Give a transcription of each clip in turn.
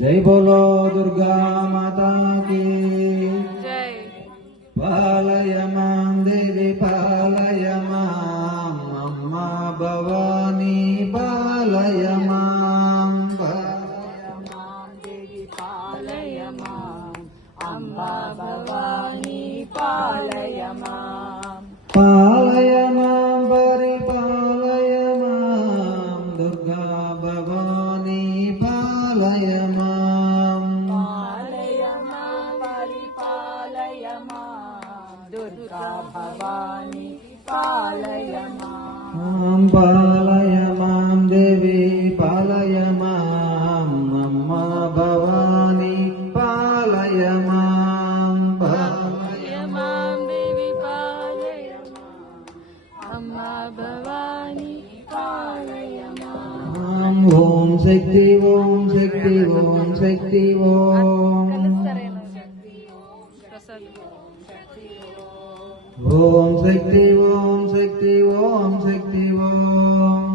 जय बोलो दुर्गा माता की जय। पालय मां देवी पालय मां अम्मा भवानी पालय मां देवी पालय मां अम्बा भवानी पालय मां पालय मां परिपालय मां दुर्गा भवानी पालय मां पालय मां परिपालय मां दुर्गा भवानी पालय मां पालय मां देवी पालय मां अम्मा भवानी पालय मां पालय मां देवी पालय मां अम्बा भवानी पालय मां ओम शक्ति ओम शक्ति ओम शक्ति ओम ओम शक्ति ओम शक्ति ओम शक्ति ओम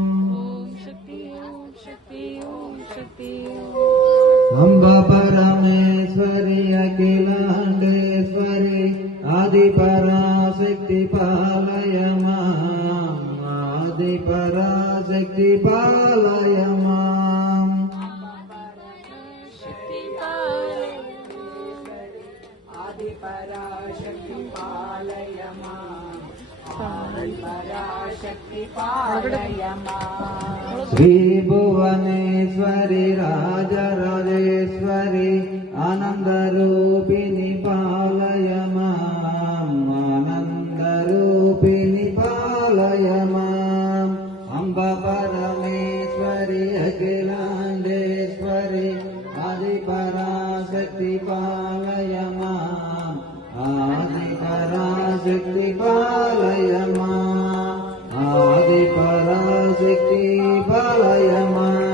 अम्बा परमेश्वरी अखिलांडेश्वरी आदि पराशक्ति पालय मां आदि पराशक्ति पालय मां आदि पराशक्ति पालय मां आदि पराशक्ति पालय मां श्री भुवनेश्वरी राजराजेश्वरी आनंद रूपिणी पालय मां आनंद रूपिणी पालय मां अम्बा परमेश्वरी अखिलांडेश्वरी आदि पराशक्ति पालय मां आदि पराशक्ति पालय मां आदि पराशक्ति पालय मां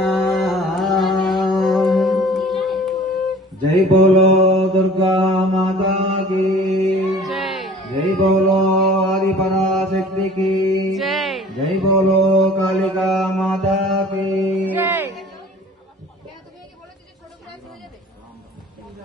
जय बोलो दुर्गा माता की जय बोलो आदि पराशक्ति की जय। जय बोलो कालिका माता